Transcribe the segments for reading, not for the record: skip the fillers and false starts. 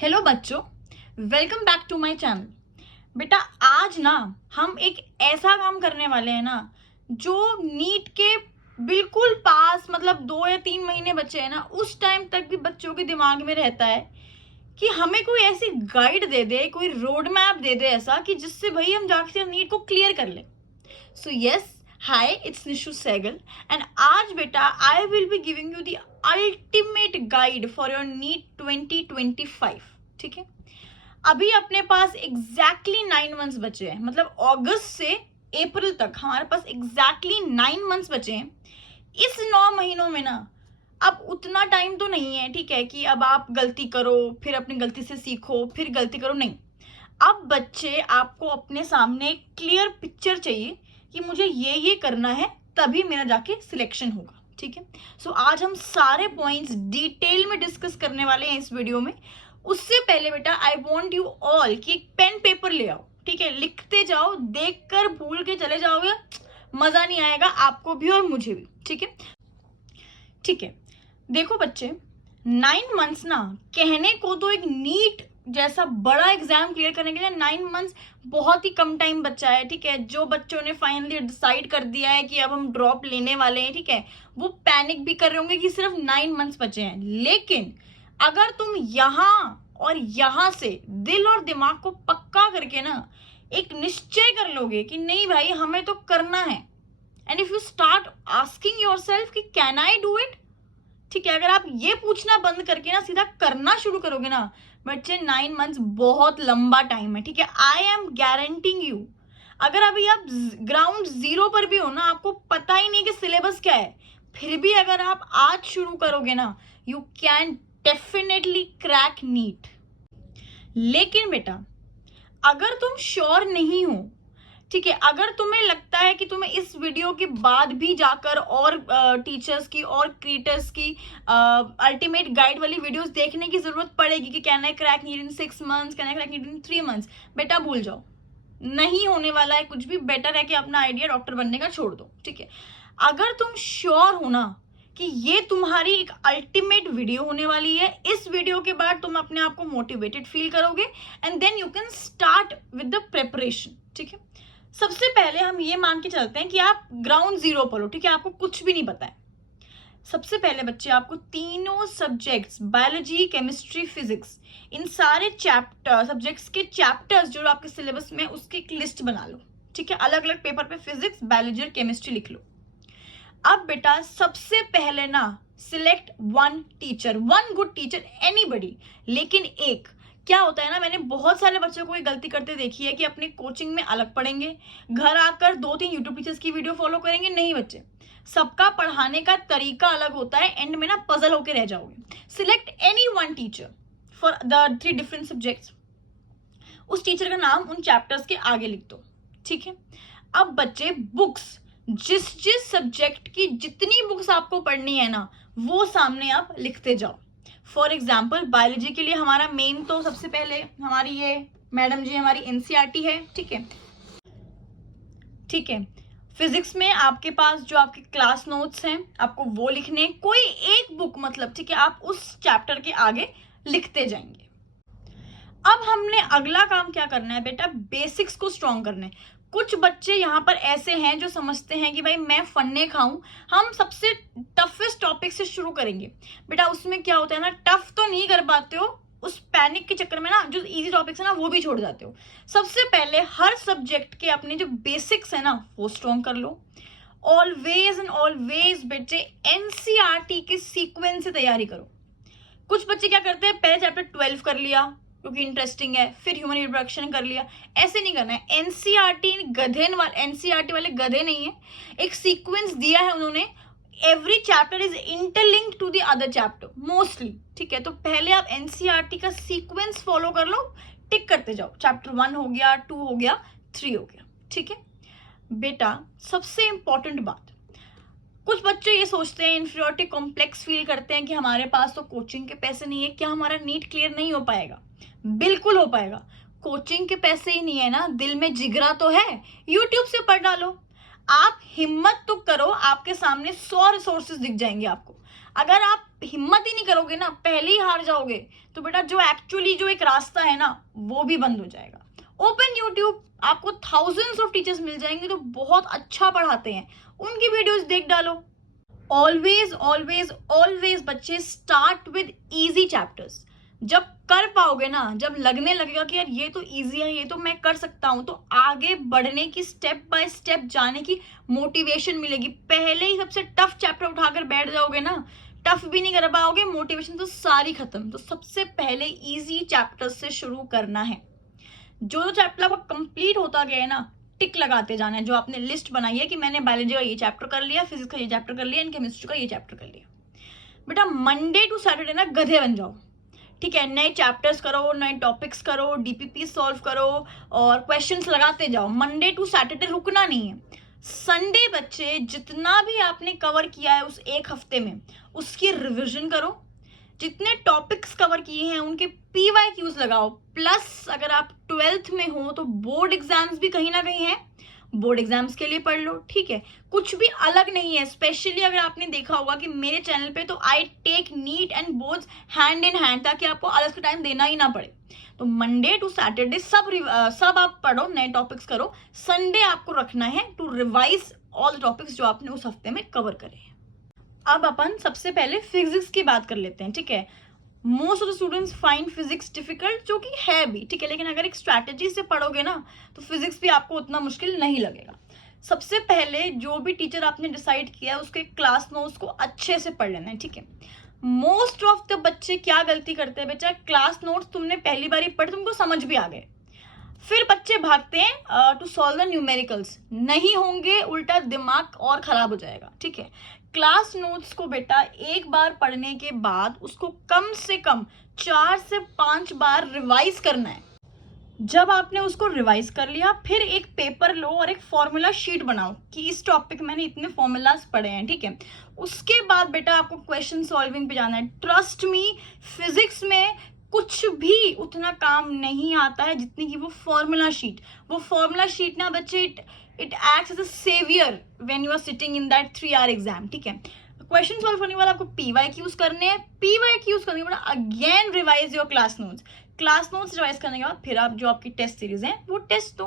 Hello बच्चों, welcome back to my channel. बेटा आज ना हम एक ऐसा काम करने वाले हैं ना जो नीट के बिल्कुल पास मतलब 2 या 3 महीने बचे हैं ना, उस टाइम तक भी बच्चों के दिमाग में रहता है कि हमें कोई ऐसी गाइड दे दे, कोई रोड मैप दे दे ऐसा कि जिससे भाई हम जाके नीट को क्लियर कर लें। So yes, hi, it's Nishu Sehgal and आज बेटा I will be giving you the ultimate guide for your NEET 2025। ठीक है, अभी अपने पास एग्जैक्टली 9 मंथ्स बचे हैं, मतलब अगस्त से अप्रैल तक हमारे पास एग्जैक्टली 9 मंथ्स बचे हैं। इस 9 महीनों में ना अब उतना टाइम तो नहीं है, ठीक है, कि अब आप गलती करो फिर अपनी गलती से सीखो फिर गलती करो, नहीं। अब बच्चे आपको अपने सामने क्लियर पिक्चर चाहिए कि मुझे ये करना है तभी मेरा जाके सिलेक्शन होगा। ठीक है, सो आज हम सारे पॉइंट्स डिटेल में डिस्कस करने वाले हैं इस वीडियो में। उससे पहले बेटा आई वॉन्ट यू ऑल कि एक पेन पेपर ले आओ, ठीक है, लिखते जाओ, देखकर भूल के चले जाओगे, मजा नहीं आएगा आपको भी और मुझे भी। ठीक है, ठीक है, देखो बच्चे 9 मंथ्स ना कहने को तो एक नीट जैसा बड़ा एग्जाम क्लियर करने के लिए 9 मंथ्स बहुत ही कम टाइम बचा है। ठीक है, जो बच्चों ने फाइनली डिसाइड कर दिया है कि अब हम ड्रॉप लेने वाले हैं, ठीक है, वो पैनिक भी कर रहे होंगे कि सिर्फ 9 मंथ्स बचे हैं। लेकिन अगर तुम यहां और यहां से दिल और दिमाग को पक्का करके ना एक निश्चय कर लोगे कि नहीं भाई हमें तो करना है, and if you start asking yourself कि कैन आई डू इट, ठीक है, अगर आप ये पूछना बंद करके ना सीधा करना शुरू करोगे ना बच्चे, 9 मंथ्स बहुत लंबा टाइम है। ठीक है, आई एम गारंटिंग यू, अगर अभी आप ग्राउंड जीरो पर भी हो ना, आपको पता ही नहीं कि सिलेबस क्या है, फिर भी अगर आप आज शुरू करोगे ना you can definitely crack NEET. लेकिन बेटा अगर तुम श्योर नहीं हो, ठीक है, अगर तुम्हें लगता है कि तुम्हें इस वीडियो के बाद भी जाकर और टीचर्स की और क्रिएटर्स की अल्टीमेट गाइड वाली वीडियोस देखने की जरूरत पड़ेगी कि can I crack NEET in 6 months, can I crack NEET in 3 months, बेटा भूल जाओ, नहीं होने वाला है कुछ भी। बेटर है कि अपना आइडिया डॉक्टर बनने का छोड़ दो। ठीक है, अगर तुम श्योर हो ना कि ये तुम्हारी एक अल्टीमेट वीडियो होने वाली है, इस वीडियो के बाद तुम अपने आप को मोटिवेटेड फील करोगे and then you can start with the preparation. ठीक है, सबसे पहले हम ये मान के चलते हैं कि आप ग्राउंड जीरो पर हो, ठीक है, आपको कुछ भी नहीं पता है। सबसे पहले बच्चे आपको तीनों सब्जेक्ट्स बायोलॉजी, केमिस्ट्री, फिजिक्स, इन सारे चैप्टर सब्जेक्ट्स के चैप्टर्स जो आपके सिलेबस में उसकी एक लिस्ट बना लो। ठीक है, अलग अलग पेपर पे फिजिक्स, बायोलॉजी और केमिस्ट्री लिख लो। अब बेटा सबसे पहले ना select one teacher, one good teacher, anybody, लेकिन एक क्या होता है ना, मैंने बहुत सारे बच्चों को ये गलती करते देखी है कि अपने कोचिंग में अलग पढ़ेंगे, घर आकर 2-3 यूट्यूब टीचर्स की वीडियो फॉलो करेंगे। नहीं बच्चे, सबका पढ़ाने का तरीका अलग होता है, एंड में ना पजल होके रह जाओगे। Select any one teacher for the 3 different subjects, उस टीचर का नाम उन चैप्टर्स के आगे लिख दो। ठीक है, अब बच्चे बुक्स, जिस सब्जेक्ट की जितनी बुक्स आपको पढ़नी है ना वो सामने आप लिखते जाओ। फॉर एग्जाम्पल बायोलॉजी के लिए हमारा मेन तो सबसे पहले हमारी ये मैडम जी हमारी एनसीईआरटी है। ठीक है, ठीक है, फिजिक्स में आपके पास जो आपके क्लास नोट्स हैं आपको वो लिखने, कोई एक बुक मतलब, ठीक है, आप उस चैप्टर के आगे लिखते जाएंगे। अब हमने अगला काम क्या करना है बेटा, बेसिक्स को स्ट्रॉन्ग करना है। कुछ बच्चे यहाँ पर ऐसे हैं जो समझते हैं कि भाई मैं फन्ने खाऊं, हम सबसे टफेस्ट टॉपिक से शुरू करेंगे। बेटा उसमें क्या होता है ना, टफ तो नहीं कर पाते हो, उस पैनिक के चक्कर में ना जो इजी टॉपिक्स है ना वो भी छोड़ जाते हो। सबसे पहले हर सब्जेक्ट के अपने जो बेसिक्स है ना वो स्ट्रॉन्ग कर लो। ऑलवेज एंड ऑलवेज बच्चे एनसीईआरटी के सीक्वेंस से तैयारी करो। कुछ बच्चे क्या करते हैं, पहले चैप्टर 12 कर लिया क्योंकि इंटरेस्टिंग है, फिर ह्यूमन रिप्रोडक्शन कर लिया, ऐसे नहीं करना है। एनसीईआरटी वाले गधे नहीं है, एक सीक्वेंस दिया है उन्होंने, every chapter is interlinked to the other chapter mostly. ठीक है, तो पहले आप एनसीईआरटी का सीक्वेंस फॉलो कर लो, टिक करते जाओ, चैप्टर 1 हो गया, 2 हो गया, 3 हो गया। ठीक है बेटा, सबसे इंपॉर्टेंट बात, कुछ बच्चे ये सोचते हैं, इंफीरियरिटी कॉम्प्लेक्स फील करते हैं कि हमारे पास तो कोचिंग के पैसे नहीं है, क्या हमारा नीट क्लियर नहीं हो पाएगा? बिल्कुल हो पाएगा। कोचिंग के पैसे ही नहीं है ना, दिल में जिगरा तो है, यूट्यूब से पढ़ डालो। आप हिम्मत तो करो, आपके सामने 100 रिसोर्सेज दिख जाएंगे आपको। अगर आप हिम्मत ही नहीं करोगे ना, पहले ही हार जाओगे, तो बेटा जो एक्चुअली जो एक रास्ता है ना वो भी बंद हो जाएगा। ओपन यूट्यूब, आपको थाउजेंड्स ऑफ टीचर्स मिल जाएंगे जो बहुत अच्छा पढ़ाते हैं, उनकी वीडियोस देख डालो। ऑलवेज ऑलवेज ऑलवेज बच्चे स्टार्ट विद इजी चैप्टर्स। जब कर पाओगे ना, जब लगने लगेगा कि यार ये तो इजी है, ये तो मैं कर सकता हूं, तो आगे बढ़ने की, स्टेप बाय स्टेप जाने की मोटिवेशन मिलेगी। पहले ही सबसे टफ चैप्टर उठाकर बैठ जाओगे ना, टफ भी नहीं कर पाओगे, मोटिवेशन तो सारी खत्म। तो सबसे पहले इजी चैप्टर से शुरू करना है। जो चैप्टर आपका कंप्लीट होता गया है ना, टिक लगाते जाना है। जो आपने लिस्ट बनाई है कि मैंने बायोलॉजी का ये चैप्टर कर लिया, फिजिक्स का ये चैप्टर कर लिया, एंड केमिस्ट्री का ये चैप्टर कर लिया। बेटा मंडे टू सैटरडे ना गधे बन जाओ, ठीक है। नए चैप्टर्स करो, नए टॉपिक्स करो, डीपीपी सॉल्व करो और क्वेश्चंस लगाते जाओ। मंडे टू सैटरडे रुकना नहीं है। संडे बच्चे जितना भी आपने कवर किया है उस एक हफ्ते में, उसकी रिविजन करो। जितने टॉपिक्स कवर किए हैं उनके PYQs लगाओ। प्लस अगर आप 12th में हो तो बोर्ड एग्जाम्स भी कहीं ना कहीं है, बोर्ड एग्जाम्स के लिए पढ़ लो, ठीक है। कुछ भी अलग नहीं है। स्पेशली अगर आपने देखा होगा कि मेरे चैनल पे तो I take NEET and boards hand in hand, ताकि आपको अलग से टाइम देना ही ना पड़े। तो मंडे टू सैटरडे सब आप पढ़ो, नए टॉपिक्स करो। संडे आपको रखना है to revise all the topics जो आपने उस हफ्ते में कवर करे हैं। अब अपन सबसे पहले फिजिक्स की बात कर लेते हैं, ठीक है। Most of the students find physics difficult, जो कि है भी, ठीक है, लेकिन अगर एक स्ट्रैटेजी से पढ़ोगे ना तो फिजिक्स भी आपको उतना मुश्किल नहीं लगेगा। सबसे पहले जो भी टीचर आपने डिसाइड किया है उसके क्लास नोट्स को अच्छे से पढ़ लेना है, ठीक है। मोस्ट ऑफ द बच्चे क्या गलती करते हैं बेटा, क्लास नोट्स तुमने पहली बार ही पढ़े, तुमको समझ भी आ गए, फिर बच्चे भागते हैं टू सॉल्व द न्यूमेरिकल्स। नहीं होंगे, उल्टा दिमाग और खराब हो जाएगा, ठीक है। क्लास नोट्स को बेटा एक बार पढ़ने के बाद उसको कम से कम 4 से 5 बार रिवाइज करना है। जब आपने उसको रिवाइज कर लिया, फिर एक पेपर लो और एक फॉर्मूला शीट बनाओ कि इस टॉपिक मैंने इतने फॉर्मूलाज पढ़े हैं, ठीक है। उसके बाद बेटा आपको क्वेश्चन सॉल्विंग पे जाना है। ट्रस्ट मी, फिजिक्स में कुछ भी उतना काम नहीं आता है जितनी कि वो फॉर्मूला शीट। वो फॉर्मूला शीट ना बच्चे, it acts as a saviour when you are sitting in that 3 hour exam, ठीक है। क्वेश्चन सॉल्व करने वाला आपको PYQs करने हैं। PYQs करने के बाद again revise your class notes. Class notes revise करने के बाद फिर आप जो आपकी टेस्ट सीरीज है वो टेस्ट दो।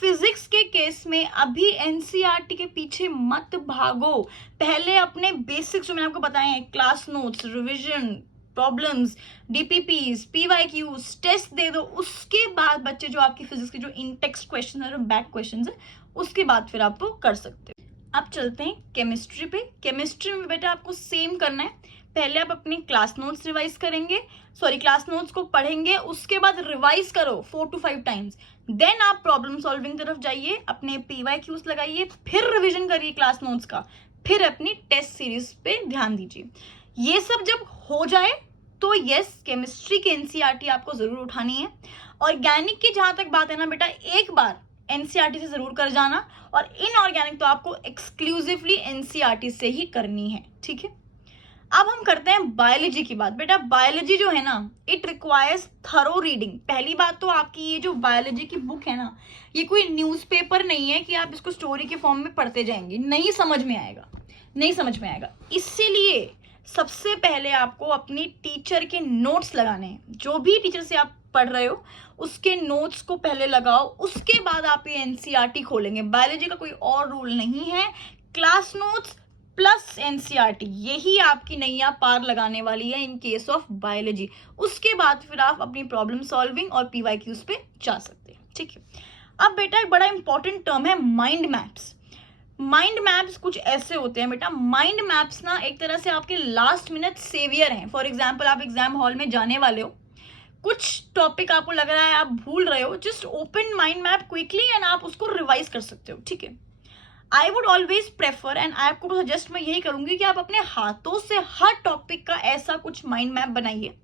फिजिक्स के केस में अभी NCERT के पीछे मत भागो। पहले अपने बेसिक्स जो मैंने आपको बताए हैं, class notes, revision, problems, DPPs, PYQs, test दे दो। उसके बाद बच्चे जो आपकी फिजिक्स के जो इन टेक्स्ट क्वेश्चन है, बैक क्वेश्चन है, उसके बाद फिर आप वो कर सकते हो। अब चलते हैं केमिस्ट्री पे। केमिस्ट्री में बेटा आपको सेम करना है। पहले आप अपने क्लास नोट्स रिवाइज करेंगे, क्लास नोट्स को पढ़ेंगे, उसके बाद रिवाइज करो 4 to 5 टाइम्स। देन आप प्रॉब्लम सॉल्विंग तरफ जाइए, अपने PYQs लगाइए, फिर रिविजन करिए क्लास नोट्स का, फिर अपनी टेस्ट सीरीज पे ध्यान दीजिए। ये सब जब हो जाए तो यस, केमिस्ट्री के NCERT आपको जरूर उठानी है। ऑर्गेनिक की जहां तक बात है ना बेटा, एक बार NCERT से जरूर कर जाना, और इनऑर्गेनिक तो आपको एक्सक्लूसिवली NCERT से ही करनी है, ठीक है। अब हम करते हैं बायोलॉजी की बात। बेटा बायोलॉजी जो है ना, इट रिक्वायर्स थरो रीडिंग। पहली बात तो आपकी ये जो बायोलॉजी की बुक है ना, ये कोई न्यूज़पेपर नहीं है कि आप इसको स्टोरी के फॉर्म में पढ़ते जाएंगे, नहीं समझ में आएगा, नहीं समझ में आएगा। इसीलिए सबसे पहले आपको अपनी टीचर के नोट्स लगाने हैं। जो भी टीचर से आप पढ़ रहे हो उसके नोट्स को पहले लगाओ, उसके बाद आप ये NCERT खोलेंगे। बायोलॉजी का कोई और रूल नहीं है। क्लास नोट्स प्लस NCERT, यही आपकी नैया पार लगाने वाली है इन केस ऑफ बायोलॉजी। उसके बाद फिर आप अपनी प्रॉब्लम सॉल्विंग और PYQs पे जा सकते हैं, ठीक है। अब बेटा एक बड़ा इंपॉर्टेंट टर्म है माइंड मैप्स। माइंड मैप्स कुछ ऐसे होते हैं बेटा, माइंड मैप्स ना एक तरह से आपके लास्ट मिनट सेवियर हैं। फॉर एग्जाम्पल आप एग्जाम हॉल में जाने वाले हो, कुछ टॉपिक आपको लग रहा है आप भूल रहे हो, just open mind map quickly and आप उसको रिवाइज कर सकते हो, ठीक है। I would always prefer, and आपको सजेस्ट मैं यही करूंगी कि आप अपने हाथों से हर टॉपिक का ऐसा कुछ माइंड मैप बनाइए,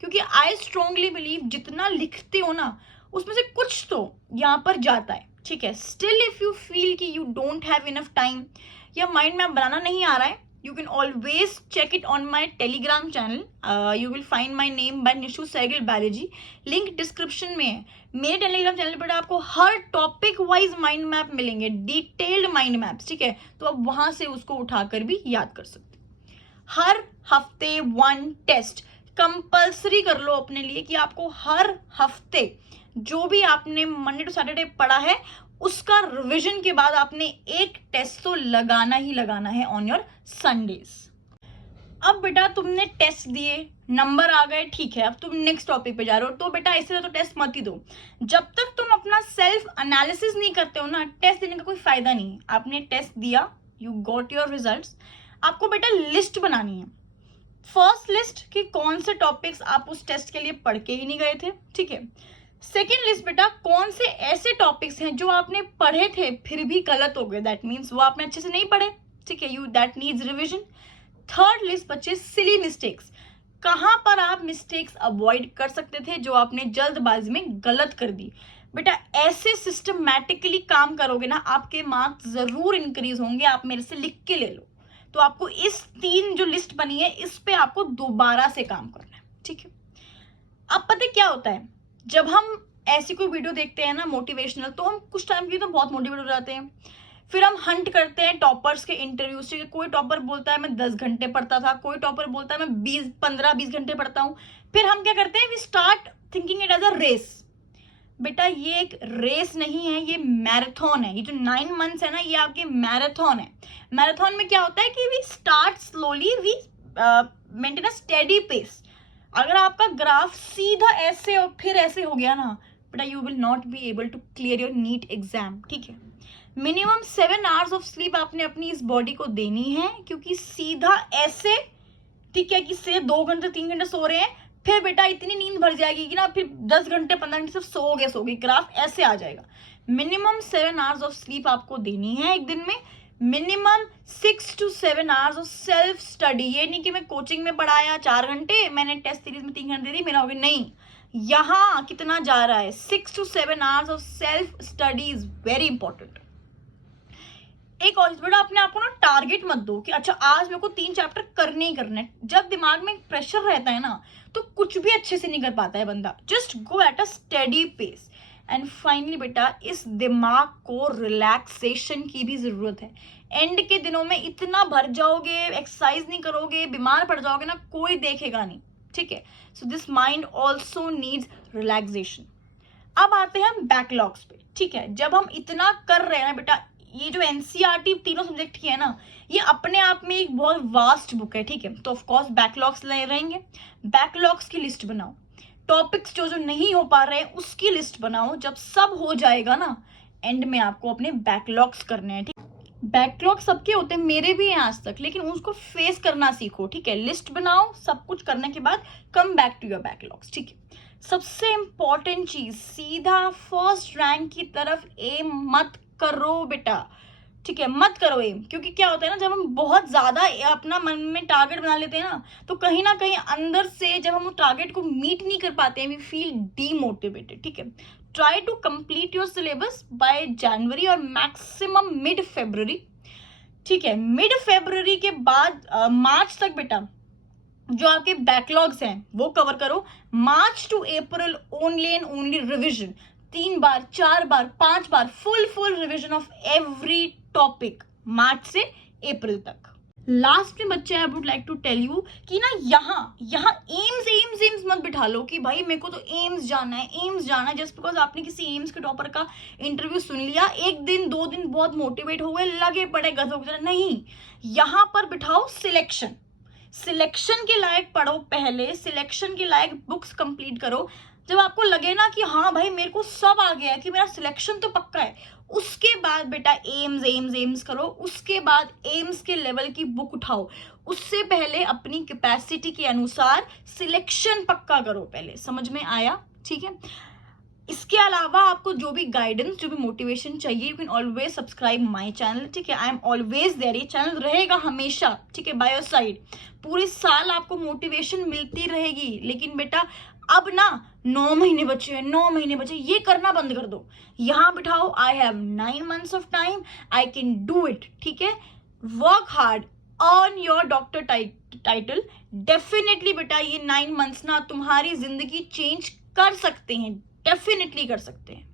क्योंकि आई स्ट्रांगली बिलीव जितना लिखते हो ना उसमें से कुछ तो यहाँ पर जाता है, ठीक है। स्टिल इफ यू फील कि you don't have enough time या माइंड मैप बनाना नहीं आ रहा है, you can always check it on my telegram channel. You will find my name by Nishu Sehgal Balaji. Link description में है। मेरे Telegram channel पर आपको हर टॉपिक वाइज माइंड मैप मिलेंगे, डिटेल्ड माइंड मैप्स, ठीक है। तो आप वहां से उसको उठाकर भी याद कर सकते हैं। हफ्ते 1 टेस्ट कंपल्सरी कर लो अपने लिए कि आपको हर हफ्ते जो भी आपने मंडे टू सैटरडे पढ़ा है उसका रिवीजन के बाद आपने एक टेस्ट तो लगाना ही लगाना है ऑन योर संडेज। अब बेटा तुमने टेस्ट दिए, नंबर आ गए, ठीक है, अब तुम नेक्स्ट टॉपिक पे जा रहे हो, तो बेटा इसलिए तो टेस्ट मत ही दो। जब तक तुम अपना सेल्फ एनालिसिस नहीं करते हो ना, टेस्ट देने का कोई फायदा नहीं है। आपने टेस्ट दिया, यू गॉट योर रिजल्ट्स, आपको बेटा लिस्ट बनानी है। फर्स्ट लिस्ट कि कौन से टॉपिक्स आप उस टेस्ट के लिए पढ़ के ही नहीं गए थे, ठीक है। सेकेंड लिस्ट बेटा कौन से ऐसे टॉपिक्स हैं जो आपने पढ़े थे फिर भी गलत हो गए, दैट मीन्स वो आपने अच्छे से नहीं पढ़े, ठीक है, you that needs revision. Third list बच्चे सिली मिस्टेक्स, कहां पर आप मिस्टेक्स अवॉइड कर सकते थे जो आपने जल्दबाजी में गलत कर दी। बेटा ऐसे सिस्टमैटिकली काम करोगे ना, आपके मार्क्स जरूर इंक्रीज होंगे। आप मेरे से लिख के ले लो। तो आपको इस 3 जो लिस्ट बनी है इस पे आपको दोबारा से काम करना है, ठीक है। अब पता है क्या होता है, जब हम ऐसी कोई वीडियो देखते हैं ना मोटिवेशनल, तो हम कुछ टाइम के लिए तो बहुत मोटिवेट हो जाते हैं। फिर हम हंट करते हैं टॉपर्स के इंटरव्यूज से। कोई टॉपर बोलता है मैं 10 घंटे पढ़ता था, कोई टॉपर बोलता है मैं 15-20 घंटे पढ़ता हूं। फिर हम क्या करते हैं, we start thinking it as a race. बेटा ये एक रेस नहीं है, ये मैराथन है। ये जो 9 मंथ्स है ना, ये आपके मैराथन है। मैराथन में क्या होता है कि we start slowly, we maintain a steady pace. अगर आपका ग्राफ सीधा ऐसे और फिर ऐसे हो गया ना बेटा, you will not be able to clear your NEET exam, ठीक है। मिनिमम 7 आवर्स ऑफ स्लीप आपने अपनी इस बॉडी को देनी है, क्योंकि सीधा ऐसे, ठीक है, कि से 2 घंटे 3 घंटे सो रहे हैं, फिर बेटा इतनी नींद भर जाएगी कि ना फिर 10 घंटे 15 घंटे सिर्फ सोगे, ग्राफ ऐसे आ जाएगा। मिनिमम 7 आवर्स ऑफ स्लीप आपको देनी है एक दिन में। Minimum 6 to 7 hours of self study. ये नहीं कि मैं कोचिंग में पढ़ाया 4 घंटे, मैंने टेस्ट सीरीज में 3 घंटे दी, मेरा हो गया, नहीं। यहाँ कितना जा रहा है, 6 to 7 hours of self study is very important. एक और बेटा अपने आपको ना टारगेट मत दो कि अच्छा आज मेरे को 3 चैप्टर करने ही करने हैं। जब दिमाग में प्रेशर रहता है ना, तो कुछ भी अच्छे से नहीं कर पाता है बंदा। Just go at a steady pace. And finally बेटा इस दिमाग को रिलैक्सेशन की भी जरूरत है। एंड के दिनों में इतना भर जाओगे, एक्सरसाइज नहीं करोगे, बीमार पड़ जाओगे ना, कोई देखेगा नहीं, ठीक है। So this mind also needs relaxation. अब आते हैं हम बैकलॉग्स पे, ठीक है। जब हम इतना कर रहे हैं ना बेटा, ये जो एनसीईआरटी तीनों सब्जेक्ट की है ना, ये अपने आप में एक बहुत वास्ट बुक है, ठीक है। तो ऑफ कोर्स बैकलॉग्स रहेंगे। बैकलॉग्स की लिस्ट बनाओ, टॉपिक्स जो नहीं हो पा रहे हैं उसकी लिस्ट बनाओ। जब सब हो जाएगा ना, एंड में आपको अपने बैकलॉग्स करने हैं, ठीक। बैकलॉग सबके होते हैं, मेरे भी हैं आज तक, लेकिन उसको फेस करना सीखो, ठीक है। लिस्ट बनाओ, सब कुछ करने के बाद come back to your backlogs, ठीक है। सबसे इंपॉर्टेंट चीज, सीधा फर्स्ट रैंक की तरफ एम मत करो बेटा, ठीक है, मत करो एम। क्योंकि क्या होता है ना, जब हम बहुत ज्यादा अपना मन में टारगेट बना लेते हैं ना, तो कहीं ना कहीं अंदर से जब हम उस टारगेट को मीट नहीं कर पाते हैं, वी फील डीमोटिवेटेड, ठीक है। Try to complete your syllabus by January और मैक्सिमम मिड फरवरी, ठीक है। मिड फरवरी के बाद मार्च तक बेटा जो आपके बैकलॉग्स हैं वो कवर करो। March to April only and only revision, 3 बार 4 बार 5 बार full revision of every topic मार्च से अप्रैल तक। लास्ट में बच्चे I would like to tell you कि ना यहाँ एम्स मत बिठा लो कि भाई मेरे को तो एम्स जाना है जस्ट बिकॉज आपने किसी एम्स के टॉपर का इंटरव्यू सुन लिया, 1 दिन 2 दिन बहुत मोटिवेट हो गए, लगे पड़े गधों की तरह। नहीं, यहाँ पर बिठाओ सिलेक्शन के लायक पढ़ो, पहले सिलेक्शन के लायक बुक्स कंप्लीट करो। जब आपको लगे ना कि हाँ भाई मेरे को सब आ गया है, कि मेरा सिलेक्शन तो पक्का है, उसके बाद बेटा एम्स करो। उसके बाद एम्स के लेवल की बुक उठाओ। उससे पहले अपनी कैपेसिटी के अनुसार सिलेक्शन पक्का करो पहले। समझ में आया, ठीक है। इसके अलावा आपको जो भी गाइडेंस, जो भी मोटिवेशन चाहिए, you can always subscribe my channel, ठीक है। आई एम ऑलवेज देयर, ये चैनल रहेगा हमेशा, ठीक है, बाय योर साइड। पूरे साल आपको मोटिवेशन मिलती रहेगी, लेकिन बेटा अब ना 9 महीने बचे, ये करना बंद कर दो। यहां बिठाओ, I have 9 months of time, I can do it, ठीक है। Work hard, earn your doctor title. Definitely बेटा ये 9 months ना तुम्हारी जिंदगी चेंज कर सकते हैं, डेफिनेटली कर सकते हैं।